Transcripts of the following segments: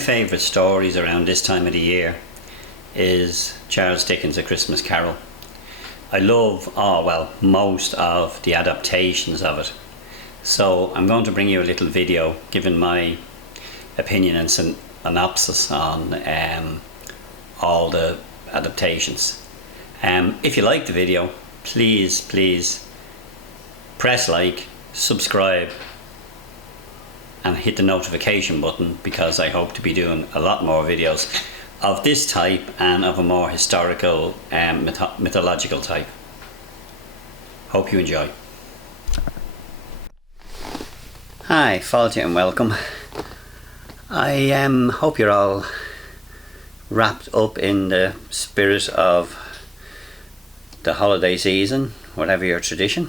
favourite stories around this time of the year is Charles Dickens' A Christmas Carol. I love, most of the adaptations of it. So I'm going to bring you a little video giving my opinion and synopsis on all the adaptations. If you like the video, please press like, subscribe and hit the notification button, because I hope to be doing a lot more videos of this type and of a more historical mythological type. Hope you enjoy. Hi, Fáilte and welcome. I hope you're all wrapped up in the spirit of the holiday season, whatever your tradition,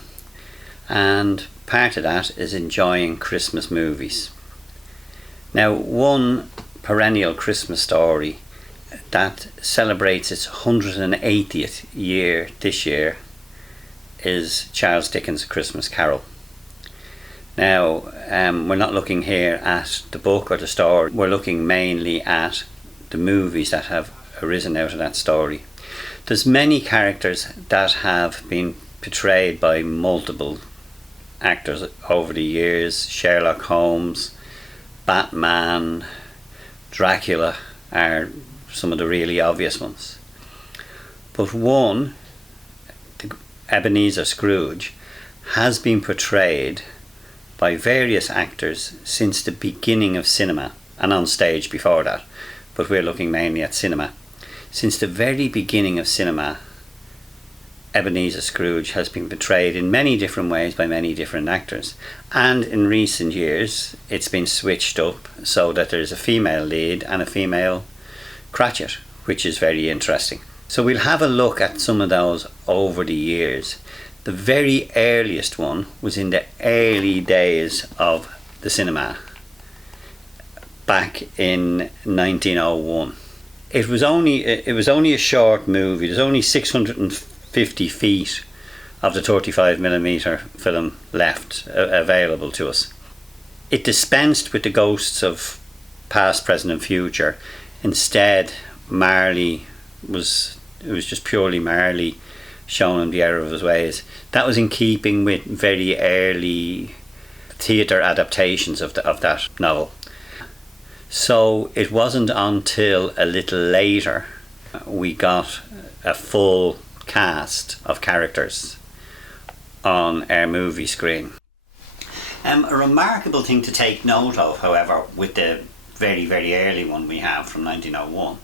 and part of that is enjoying Christmas movies. Now, one perennial Christmas story that celebrates its 180th year this year is Charles Dickens' A Christmas Carol. Now, we're not looking here at the book or the story, we're looking mainly at the movies that have arisen out of that story. There's many characters that have been portrayed by multiple actors over the years. Sherlock Holmes, Batman, Dracula are some of the really obvious ones. But one, Ebenezer Scrooge, has been portrayed by various actors since the beginning of cinema, and on stage before that, but we're looking mainly at cinema. Since the very beginning of cinema, Ebenezer Scrooge has been portrayed in many different ways by many different actors, and in recent years it's been switched up so that there's a female lead and a female Cratchit, which is very interesting. So we'll have a look at some of those over the years. The very earliest one was in the early days of the cinema, back in 1901. It was only a short movie. There's only 650 feet of the 35mm film left available to us. It dispensed with the ghosts of past, present and future. Instead, Marley it was just purely Marley showing him the error of his ways. That was in keeping with very early theatre adaptations of that novel. So it wasn't until a little later we got a full cast of characters on our movie screen. A remarkable thing to take note of, however, with the very, very early one we have from 1901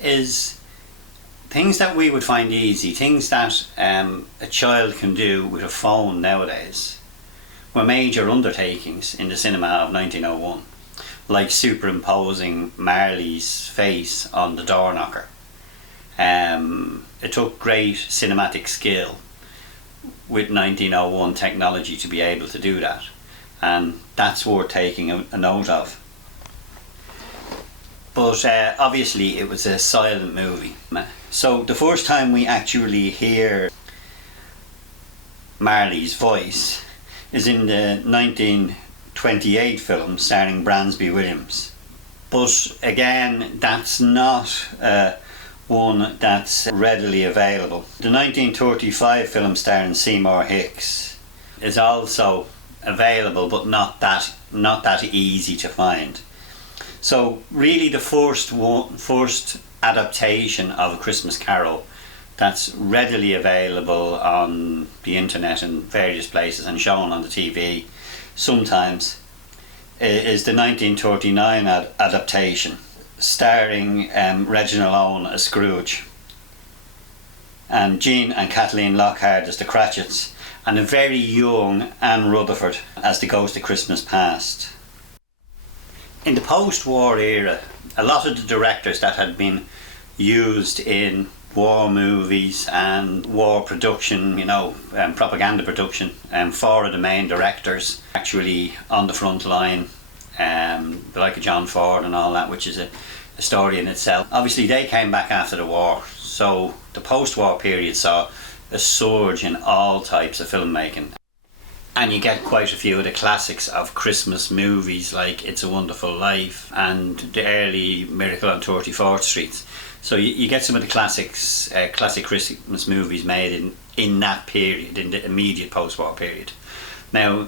is things that we would find easy, things that a child can do with a phone nowadays, were major undertakings in the cinema of 1901, like superimposing Marley's face on the door knocker. It took great cinematic skill with 1901 technology to be able to do that, and that's worth taking a note of. But obviously it was a silent movie. So the first time we actually hear Marley's voice is in the 1928 film starring Bransby Williams. But again, that's not one that's readily available. The 1935 film starring Seymour Hicks is also available, but not that easy to find. So really the first adaptation of A Christmas Carol that's readily available on the internet in various places and shown on the TV sometimes is the 1939 adaptation starring Reginald Owen as Scrooge and Jean and Kathleen Lockhart as the Cratchits, and a very young Anne Rutherford as the Ghost of Christmas Past. In the post-war era, a lot of the directors that had been used in war movies and war production, propaganda production, four of the main directors actually on the front line, the like of John Ford and all that, which is a story in itself. Obviously they came back after the war, so the post-war period saw a surge in all types of filmmaking. And you get quite a few of the classics of Christmas movies like It's a Wonderful Life and the early Miracle on 34th Street. So you get some of the classics, classic Christmas movies made in that period, in the immediate post-war period. Now,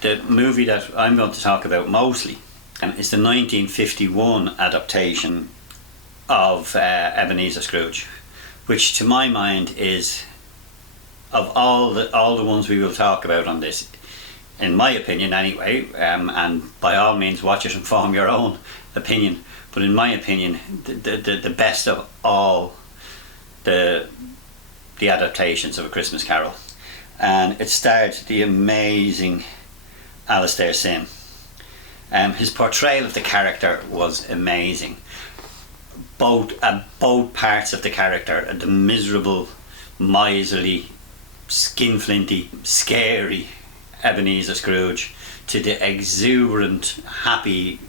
the movie that I'm going to talk about mostly is the 1951 adaptation of Ebenezer Scrooge, which to my mind is, of all the ones we will talk about on this, in my opinion anyway, and by all means watch it and form your own opinion, but in my opinion the best of all the adaptations of A Christmas Carol. And it starred the amazing Alastair Sim. His portrayal of the character was amazing. Both parts of the character, the miserable, miserly, skinflinty, scary Ebenezer Scrooge, to the exuberant, happy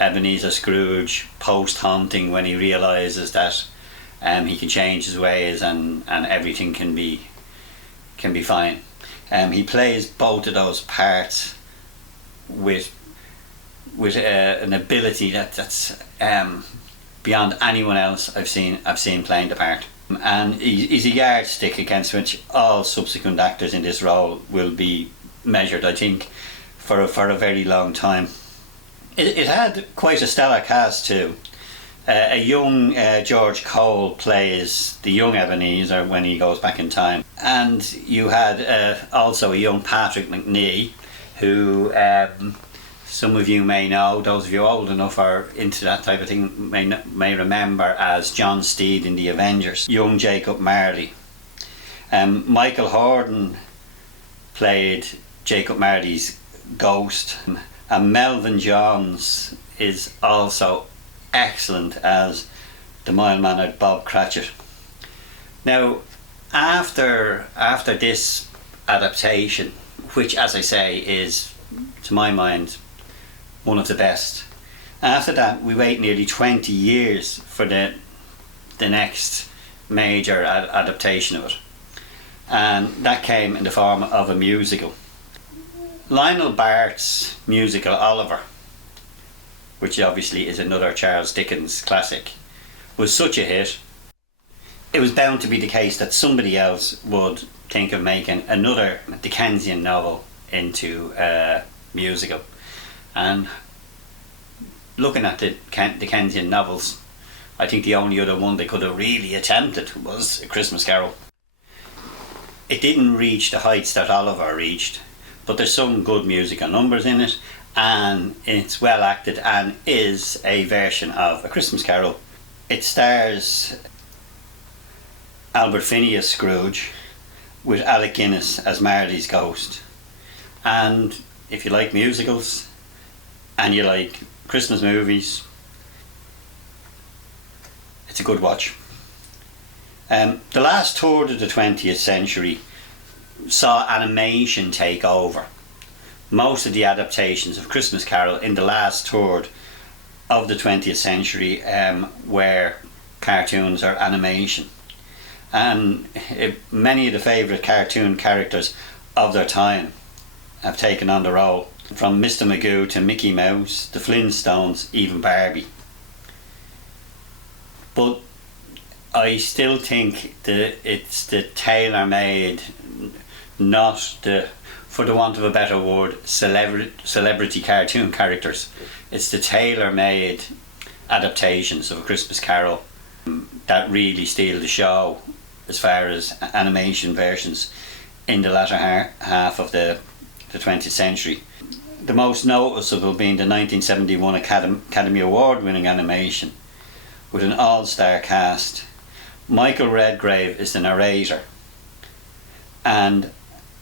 Ebenezer Scrooge post-haunting, when he realises that he can change his ways and everything can be fine. He plays both of those parts with an ability that's beyond anyone else I've seen playing the part. And he's a yardstick against which all subsequent actors in this role will be measured, I think, for a very long time. It had quite a stellar cast too. A young George Cole plays the young Ebenezer when he goes back in time, and you had also a young Patrick McNee, who some of you may know, those of you old enough or into that type of thing may remember as John Steed in the Avengers, young Jacob Marley. Michael Hordern played Jacob Marley's ghost, and Melvin Johns is also excellent as the mild-mannered Bob Cratchit. Now, after this adaptation, which, as I say, is, to my mind, one of the best, after that we wait nearly 20 years for the next major adaptation of it, and that came in the form of a musical. Lionel Bart's musical Oliver, which obviously is another Charles Dickens classic, was such a hit, it was bound to be the case that somebody else would think of making another Dickensian novel into a musical. And looking at the Dickensian novels, I think the only other one they could have really attempted was A Christmas Carol. It didn't reach the heights that Oliver reached, but there's some good musical numbers in it, and it's well acted and is a version of A Christmas Carol. It stars Albert Finney as Scrooge, with Alec Guinness as Marley's ghost. And if you like musicals and you like Christmas movies, it's a good watch. The last third of the 20th century saw animation take over. Most of the adaptations of Christmas Carol in the last third of the 20th century were cartoons or animation. And many of the favourite cartoon characters of their time have taken on the role, from Mr. Magoo to Mickey Mouse, the Flintstones, even Barbie. But I still think that it's the tailor-made, not the, for the want of a better word, celebrity cartoon characters. It's the tailor-made adaptations of A Christmas Carol that really steal the show as far as animation versions in the latter half of the 20th century. The most noticeable being the 1971 Academy Award winning animation with an all-star cast. Michael Redgrave is the narrator, and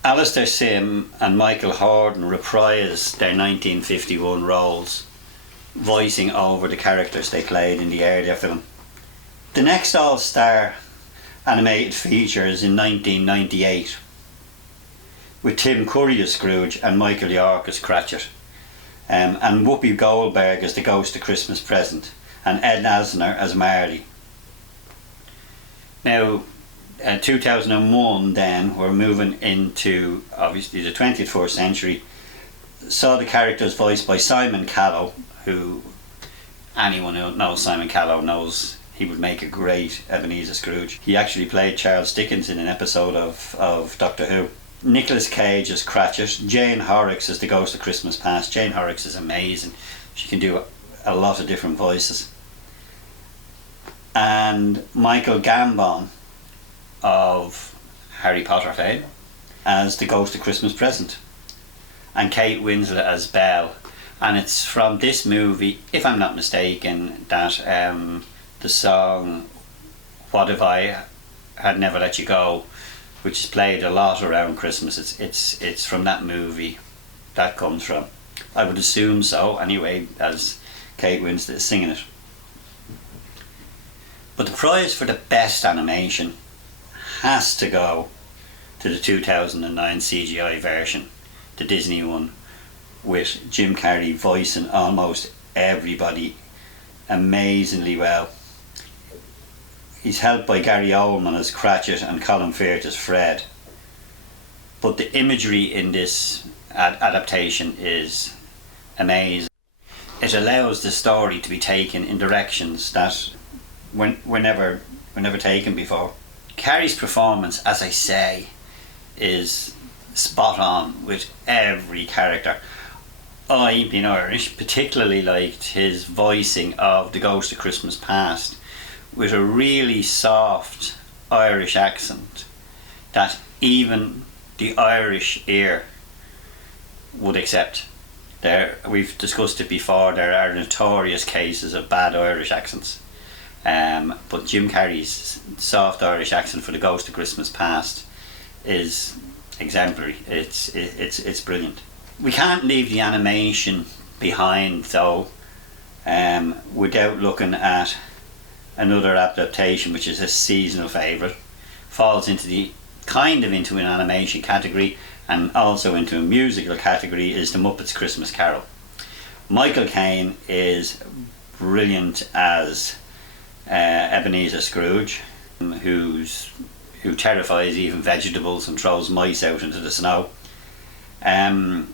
Alastair Sim and Michael Hordern reprise their 1951 roles, voicing over the characters they played in the earlier film. The next all-star animated feature is in 1998, with Tim Curry as Scrooge and Michael York as Cratchit, and Whoopi Goldberg as the Ghost of Christmas Present, and Ed Asner as Marley. Now, 2001 then, we're moving into obviously the 21st century. Saw the characters voiced by Simon Callow, who anyone who knows Simon Callow knows he would make a great Ebenezer Scrooge. He actually played Charles Dickens in an episode of Doctor Who. Nicolas Cage as Cratchit. Jane Horrocks as the Ghost of Christmas Past. Jane Horrocks is amazing. She can do a lot of different voices. And Michael Gambon of Harry Potter fame as the Ghost of Christmas Present. And Kate Winslet as Belle. And it's from this movie, if I'm not mistaken, that the song What If I Had Never Let You Go, which is played a lot around Christmas, it's from that movie that comes from. I would assume so anyway, as Kate Winslet is singing it. But the prize for the best animation has to go to the 2009 CGI version, the Disney one, with Jim Carrey voicing almost everybody amazingly well. He's helped by Gary Oldman as Cratchit and Colin Firth as Fred. But the imagery in this adaptation is amazing. It allows the story to be taken in directions that were never taken before. Carrey's performance, as I say, is spot on with every character. I, being Irish, particularly liked his voicing of the Ghost of Christmas Past with a really soft Irish accent that even the Irish ear would accept. We've discussed it before, there are notorious cases of bad Irish accents. But Jim Carrey's soft Irish accent for the Ghost of Christmas Past is exemplary. It's brilliant. We can't leave the animation behind though, without looking at another adaptation which is a seasonal favourite. Falls into an animation category and also into a musical category, is the Muppets Christmas Carol. Michael Caine is brilliant as Ebenezer Scrooge, who terrifies even vegetables and throws mice out into the snow. The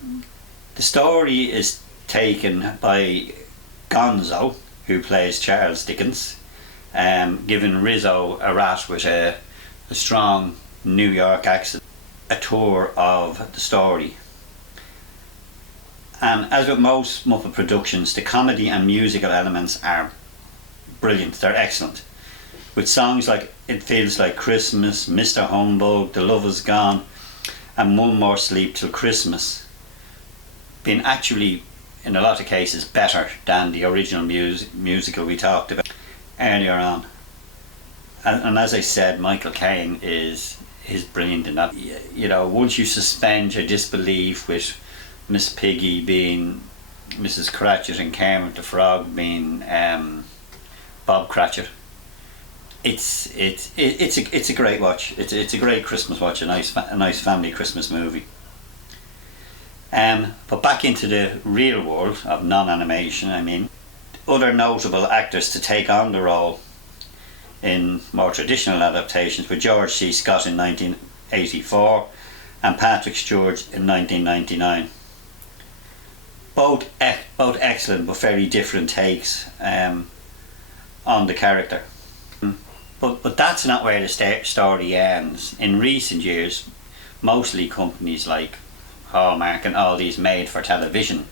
story is taken by Gonzo, who plays Charles Dickens, giving Rizzo a rat with a strong New York accent a tour of the story. And as with most Muppet productions, the comedy and musical elements are brilliant, they're excellent. With songs like It Feels Like Christmas, Mr. Humbug, The Love Is Gone, and One More Sleep Till Christmas being actually, in a lot of cases, better than the original musical we talked about earlier on. And as I said, Michael Caine is brilliant in that. You know, once you suspend your disbelief with Miss Piggy being Mrs. Cratchit and Kermit the Frog being Bob Cratchit, it's a great watch. It's a great Christmas watch, a nice family Christmas movie. But back into the real world of non-animation, I mean, other notable actors to take on the role in more traditional adaptations were George C. Scott in 1984 and Patrick Stewart in 1999. Both excellent but very different takes on the character. But that's not where the story ends. In recent years, mostly companies like Hallmark and all these made-for-television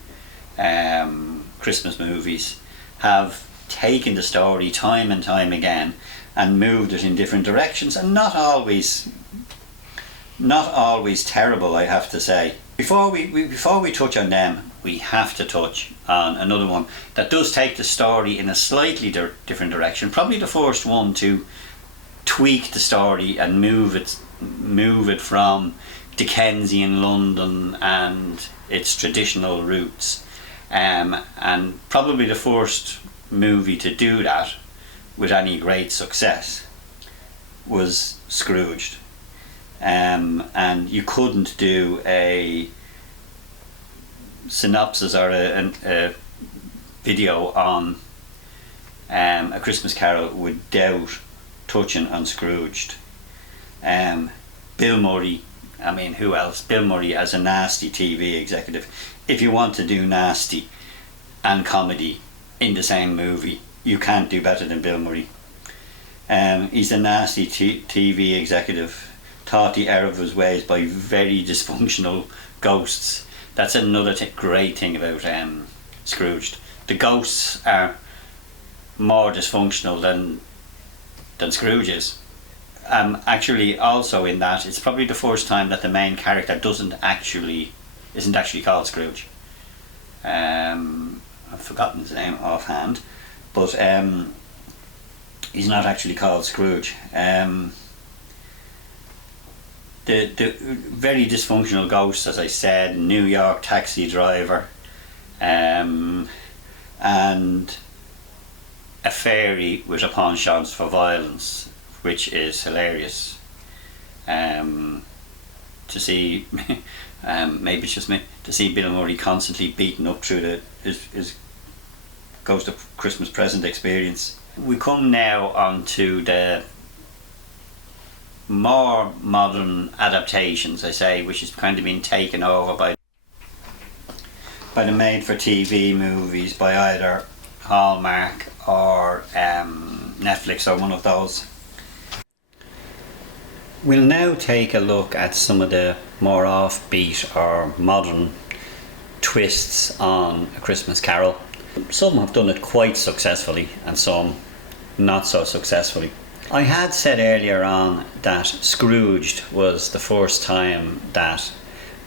Christmas movies have taken the story time and time again and moved it in different directions, and not always terrible, I have to say. Before we touch on them, we have to touch on another one that does take the story in a slightly different direction. Probably the first one to tweak the story and move it from Dickensian London and its traditional roots, and probably the first movie to do that with any great success was Scrooged. And you couldn't do a synopsis or a video on A Christmas Carol without touching on Scrooged. Bill Murray, I mean, who else? Bill Murray as a nasty TV executive. If you want to do nasty and comedy in the same movie, you can't do better than Bill Murray. He's a nasty TV executive, taught the error of his ways by very dysfunctional ghosts. That's another great thing about Scrooged. The ghosts are more dysfunctional than Scrooge is. Actually, also in that, it's probably the first time that the main character isn't actually called Scrooge. I've forgotten his name offhand, but he's not actually called Scrooge. The very dysfunctional ghost, as I said, New York taxi driver, and a fairy with a penchant for violence, which is hilarious. To see, maybe it's just me, to see Bill Murray constantly beaten up through his Ghost of Christmas Present experience. We come now on to the more modern adaptations, I say, which has kind of been taken over by the made-for-TV movies by either Hallmark or Netflix, or one of those. We'll now take a look at some of the more offbeat or modern twists on A Christmas Carol. Some have done it quite successfully and some not so successfully. I had said earlier on that Scrooged was the first time that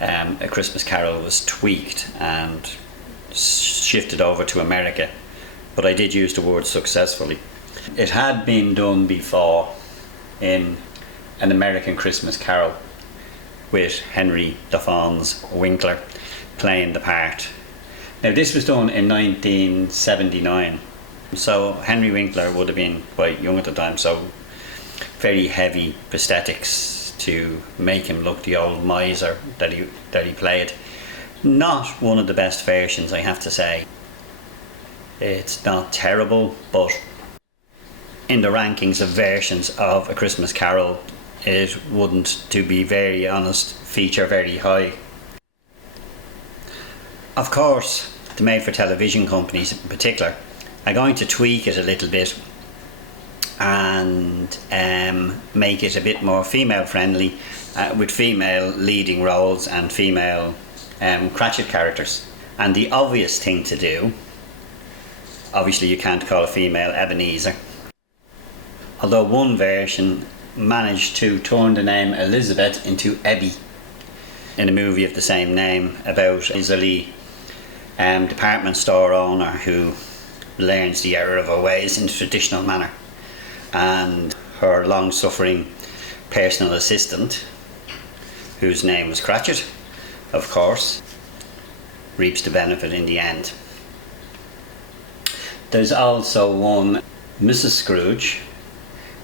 A Christmas Carol was tweaked and shifted over to America, but I did use the word successfully. It had been done before in An American Christmas Carol with Henry the Fonz Winkler playing the part. Now this was done in 1979, so Henry Winkler would have been quite young at the time, so very heavy prosthetics to make him look the old miser that he played. Not one of the best versions, I have to say. It's not terrible, but in the rankings of versions of A Christmas Carol, it wouldn't, to be very honest, feature very high. Of course, the made-for-television companies in particular are going to tweak it a little bit and make it a bit more female friendly, with female leading roles and female Cratchit characters. And the obvious thing to do, obviously you can't call a female Ebenezer, although one version managed to turn the name Elizabeth into Ebby in a movie of the same name about a miserly department store owner who learns the error of her ways in a traditional manner, and her long-suffering personal assistant, whose name was Cratchit, of course, reaps the benefit in the end. There's also one Mrs. Scrooge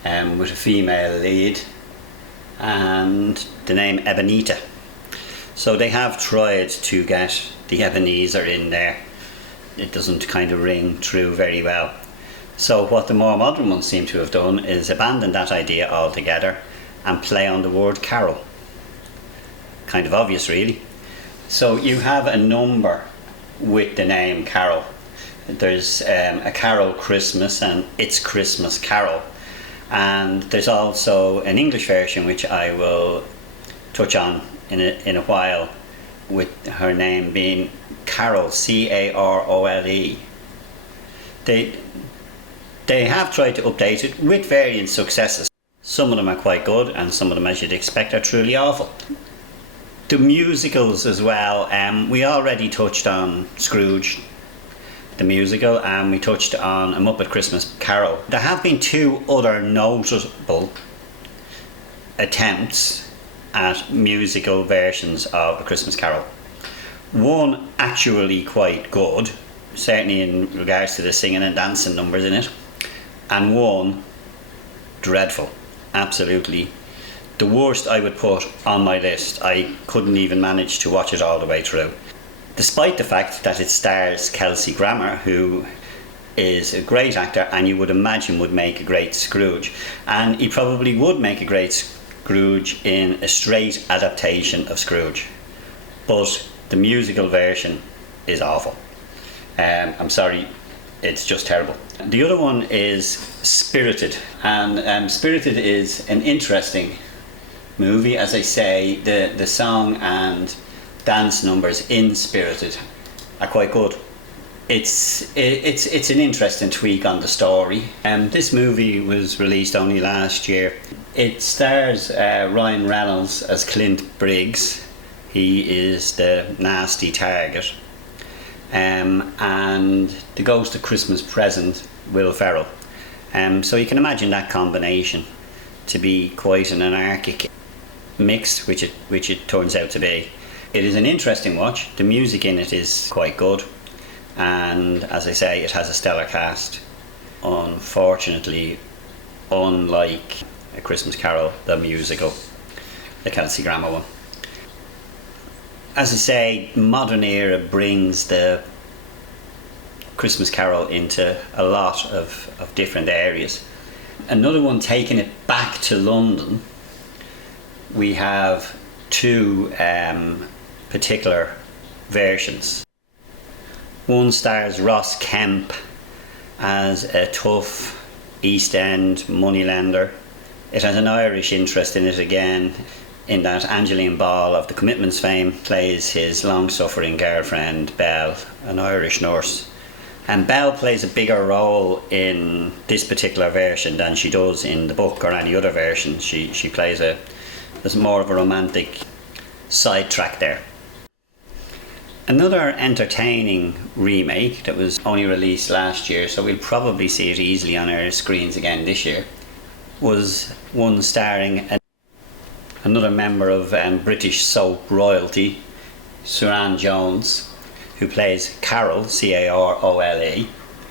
with a female lead and the name Ebenita. So they have tried to get the Ebenezer in there. It doesn't kind of ring true very well. So what the more modern ones seem to have done is abandon that idea altogether and play on the word carol. Kind of obvious, really. So you have a number with the name Carol. There's a Carol Christmas and It's Christmas Carol. And there's also an English version which I will touch on in a while, with her name being Carol, Carole. They have tried to update it with varying successes. Some of them are quite good and some of them, as you'd expect, are truly awful. The musicals as well, we already touched on Scrooge the musical, and we touched on A Muppet Christmas Carol. There have been two other notable attempts at musical versions of A Christmas Carol. One actually quite good, certainly in regards to the singing and dancing numbers in it, and one dreadful, absolutely the worst I would put on my list. I couldn't even manage to watch it all the way through, despite the fact that it stars Kelsey Grammer, who is a great actor and you would imagine would make a great Scrooge, and he probably would make a great Scrooge in a straight adaptation of Scrooge, but the musical version is awful. I'm sorry, it's just terrible. The other one is Spirited, and Spirited is an interesting movie. As I say, the song and dance numbers in Spirited are quite good. It's an interesting tweak on the story. This movie was released only last year. It stars Ryan Reynolds as Clint Briggs. He is the nasty target. And the Ghost of Christmas Present, Will Ferrell. So you can imagine that combination to be quite an anarchic mix, which it turns out to be. It is an interesting watch. The music in it is quite good, and as I say, it has a stellar cast. Unfortunately, unlike A Christmas Carol, the musical, the Kelsey Grammer one. As I say, modern era brings the Christmas Carol into a lot of different areas. Another one taking it back to London, we have two particular versions. One stars Ross Kemp as a tough East End moneylender. It has an Irish interest in it again, in that Angeline Ball of The Commitments fame plays his long-suffering girlfriend Belle, an Irish nurse. And Belle plays a bigger role in this particular version than she does in the book or any other version. She plays there's more of a romantic sidetrack there. Another entertaining remake that was only released last year, so we'll probably see it easily on our screens again this year, was one starring another member of British soap royalty, Suran Jones, who plays Carol, Carole,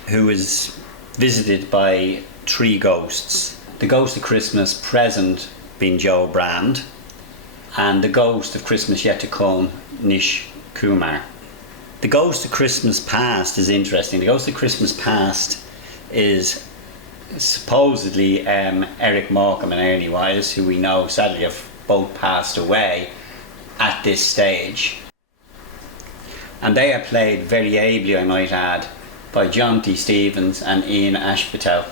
who is visited by three ghosts. The Ghost of Christmas Present being Joe Brand, and the Ghost of Christmas Yet to Come, Nish Kumar. The Ghost of Christmas Past is interesting. The Ghost of Christmas Past is supposedly Eric Morecambe and Ernie Wise, who we know sadly have both passed away at this stage. And they are played very ably, I might add, by John T. Stevens and Ian Ashpatel.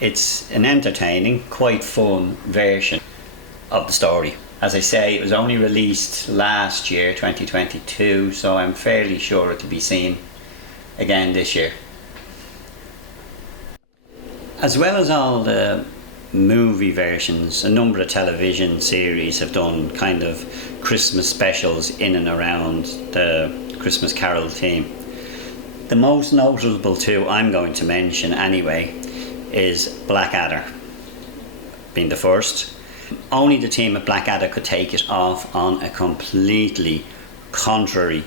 It's an entertaining, quite fun version of the story. As I say, it was only released last year, 2022, so I'm fairly sure it will be seen again this year. As well as all the movie versions, a number of television series have done kind of Christmas specials in and around the Christmas Carol theme. The most notable two I'm going to mention anyway is Blackadder being the first. Only the team at Blackadder could take it off on a completely contrary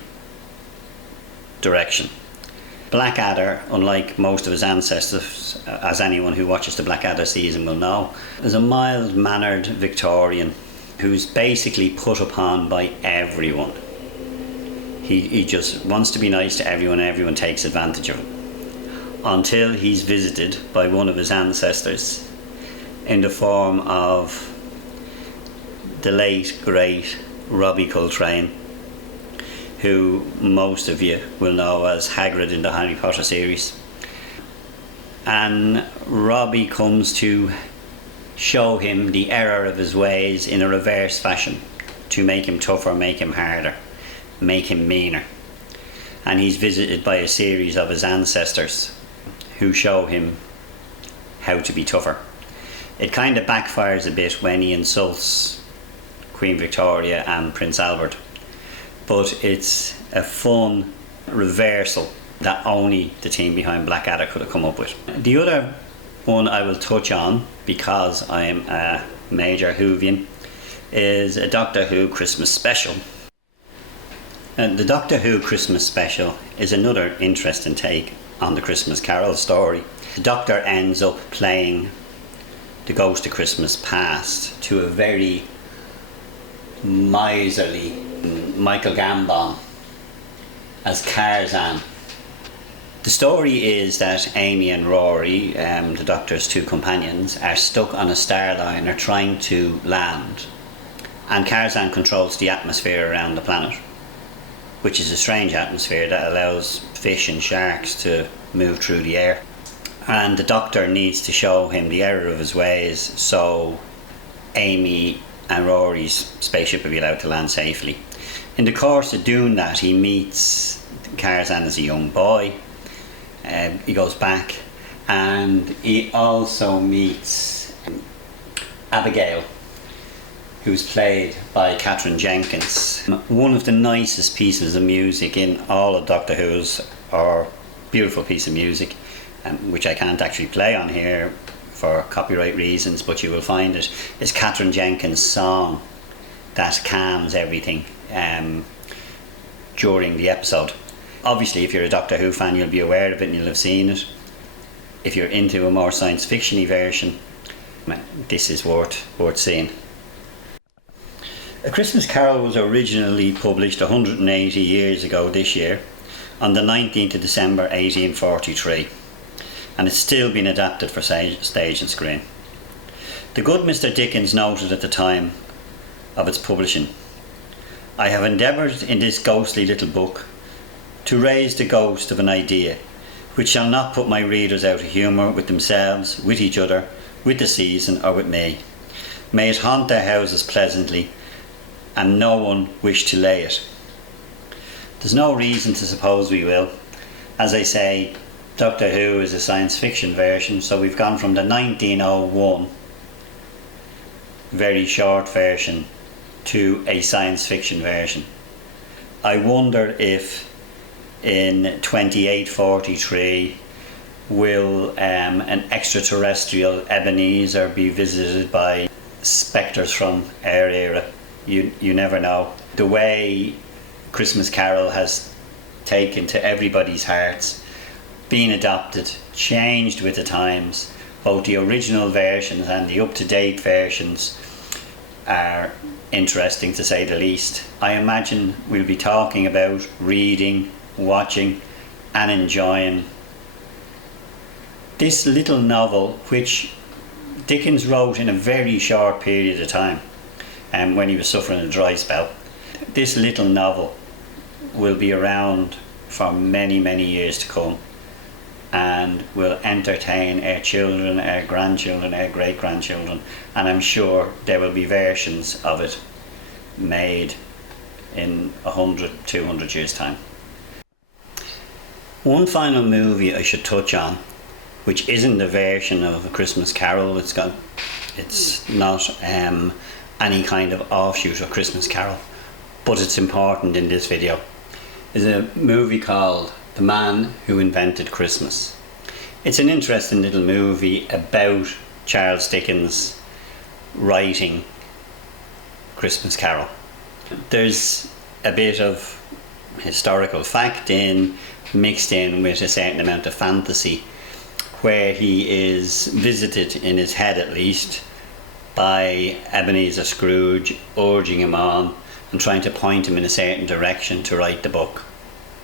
direction. Blackadder, unlike most of his ancestors, as anyone who watches the Blackadder season will know, is a mild-mannered Victorian who's basically put upon by everyone. He just wants to be nice to everyone, and everyone takes advantage of him. Until he's visited by one of his ancestors in the form of the late, great Robbie Coltrane, who most of you will know as Hagrid in the Harry Potter series. And Robbie comes to show him the error of his ways in a reverse fashion, to make him tougher, make him harder, make him meaner. And he's visited by a series of his ancestors who show him how to be tougher. It kind of backfires a bit when he insults Queen Victoria and Prince Albert, but it's a fun reversal that only the team behind Blackadder could have come up with. The other one I will touch on, because I am a major Whovian, is a Doctor Who Christmas special. And the Doctor Who Christmas special is another interesting take on the Christmas Carol story. The Doctor ends up playing the Ghost of Christmas Past to a very miserly Michael Gambon as Tarzan, The story is that Amy and Rory, the Doctor's two companions, are stuck on a starliner trying to land, and Tarzan controls the atmosphere around the planet, which is a strange atmosphere that allows fish and sharks to move through the air. And the Doctor needs to show him the error of his ways so Amy and Rory's spaceship will be allowed to land safely. In the course of doing that, he meets Tarzan as a young boy. He goes back, and he also meets Abigail, who's played by Katherine Jenkins. One of the nicest pieces of music in all of Doctor Who's, or beautiful piece of music, which I can't actually play on here for copyright reasons, but you will find it, is Katherine Jenkins' song that calms everything during the episode. Obviously, if you're a Doctor Who fan, you'll be aware of it and you'll have seen it. If you're into a more science fiction-y version, this is worth seeing. A Christmas Carol was originally published 180 years ago this year, on the 19th of December 1843, and it's still been adapted for stage and screen. The good Mr. Dickens noted at the time of its publishing, "I have endeavoured in this ghostly little book to raise the ghost of an idea which shall not put my readers out of humour with themselves, with each other, with the season, or with me. May it haunt their houses pleasantly, and no one wish to lay it." There's no reason to suppose we will. As I say, Doctor Who is a science fiction version, so we've gone from the 1901 very short version to a science fiction version. I wonder if in 2843 will an extraterrestrial Ebenezer be visited by spectres from our era. You never know. The way Christmas Carol has taken to everybody's hearts, been adopted, changed with the times. Both the original versions and the up-to-date versions are interesting, to say the least. I imagine we'll be talking about reading, watching and enjoying this little novel, which Dickens wrote in a very short period of time, when he was suffering a dry spell. This little novel will be around for many, many years to come, and will entertain our children, our grandchildren, our great-grandchildren, and I'm sure there will be versions of it made in 100, 200 years' time. One final movie I should touch on, which isn't a version of A Christmas Carol, it's not any kind of offshoot of Christmas Carol, but it's important in this video, is a movie called The Man Who Invented Christmas. It's an interesting little movie about Charles Dickens writing Christmas Carol. There's a bit of historical fact mixed in with a certain amount of fantasy, where he is visited, in his head at least, by Ebenezer Scrooge, urging him on and trying to point him in a certain direction to write the book.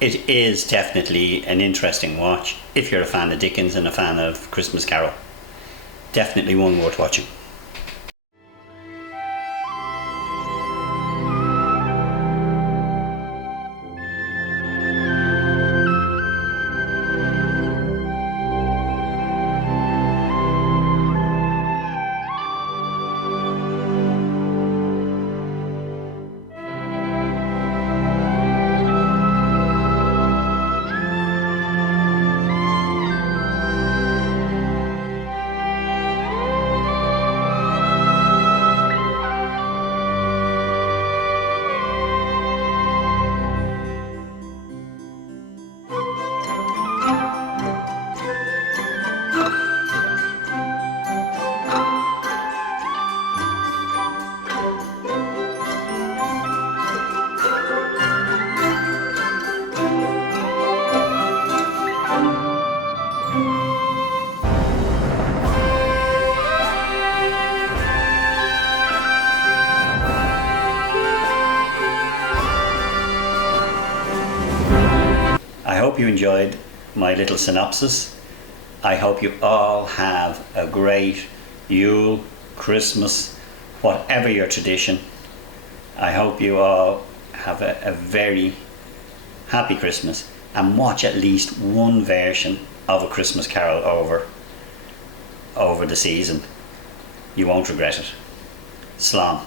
It is definitely an interesting watch if you're a fan of Dickens and a fan of Christmas Carol. Definitely one worth watching. I hope you enjoyed my little synopsis. I hope you all have a great Yule, Christmas, whatever your tradition. I hope you all have a very happy Christmas, and watch at least one version of A Christmas Carol over the season. You won't regret it. Slán.